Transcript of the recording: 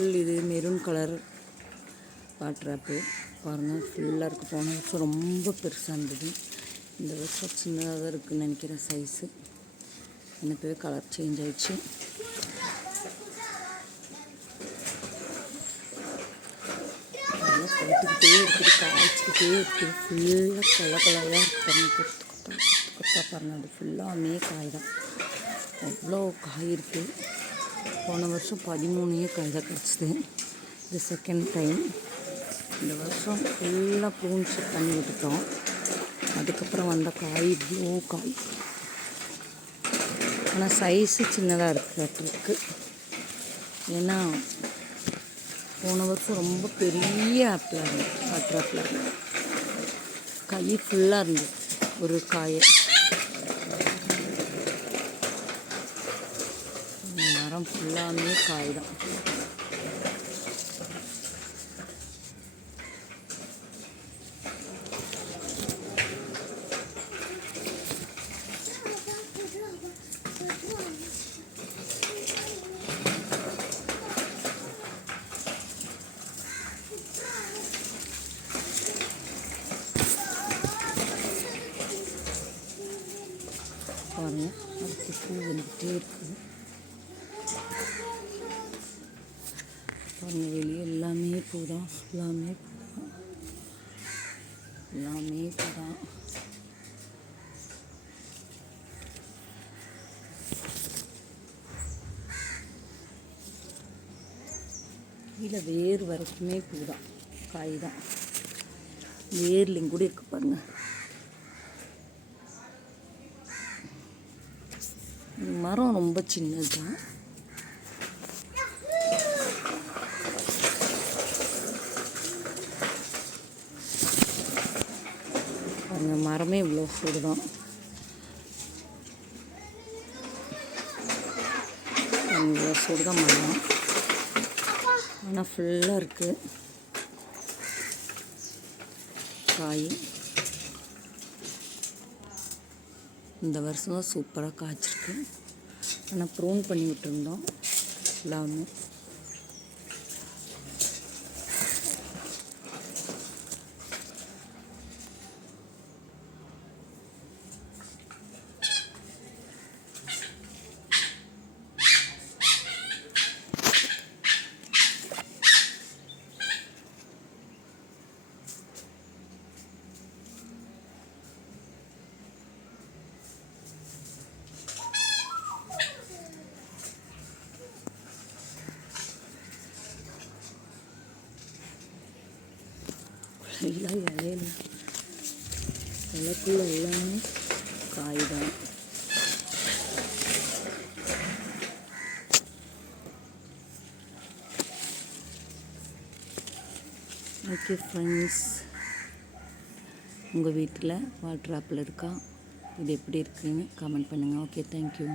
Full இது maroon colour வாட்ராப்பு பாருங்கள் ஃபுல்லாக இருக்குது போன வருஷம் ரொம்ப பெருசாக இருந்தது. இந்த வருஷம் சின்னதாக தான் இருக்குதுன்னு நினைக்கிறேன் சைஸு எனக்கு கலர் சேஞ்ச் ஆயிடுச்சு. அதெல்லாம் போட்டுக்கிட்டே இருக்குது காய்ச்சிக்கிட்டே இருக்குது. ஃபுல்லாக கலர் கலராக இருக்குது பாருங்கள் கொத்து கொத்தா கொத்து கொத்தா பாருங்கள் அது ஃபுல்லாமே காய் தான். அவ்வளோ காய் இருக்குது போன வருஷம் பதிமூணே காய் கிடச்சிது. இது செகண்ட் டைம் இந்த வருஷம் ஃபுல்லாக ப்ரூன் பண்ணி விட்டுட்டோம். அதுக்கப்புறம் வந்த காய் இவ்வளோ காய். ஆனால் சைஸு சின்னதாக இருக்குது ஏன்னா போன வருஷம் ரொம்ப பெரிய ஆப்பிளாக இருந்தது வாட்டர் ஆப்பிளாக இருந்தது கை ஃபுல்லாக இருந்தது ஒரு காயை. மரம் ஃபுல்லாமே காய் தான் பாருங்க அடுத்து பூ வந்துகிட்டே இருக்குது பாருங்க வெளியே எல்லாமே பூ தான் எல்லாமே பூ தான் எல்லாமே பூ தான் கீழே வேர் வரைக்குமே பூ தான் காய் தான் வேர்லையும் கூட இருக்கு பாருங்க. மரம் ரொம்ப சின்னது தான் அந்த மரமே இவ்வளோ சூடு தான் இவ்வளோ சூடு தான் மரம். ஆனால் ஃபுல்லாக இருக்குது காய். இந்த வருஷம் தான் சூப்பராக காய்ச்சிருக்கு. ஆனால் ப்ரூன் பண்ணி விட்டுருந்தோம். எல்லாமே. எல்லாம் இலையில இலைக்குள்ள எல்லாமே காய் தான் ஓகே ஃப்ரெண்ட்ஸ் உங்கள் வீட்டில் வாட்டர் ஆப்பிள் இருக்கா? இது எப்படி இருக்குன்னு கமெண்ட் பண்ணுங்கள் ஓகே தேங்க்யூ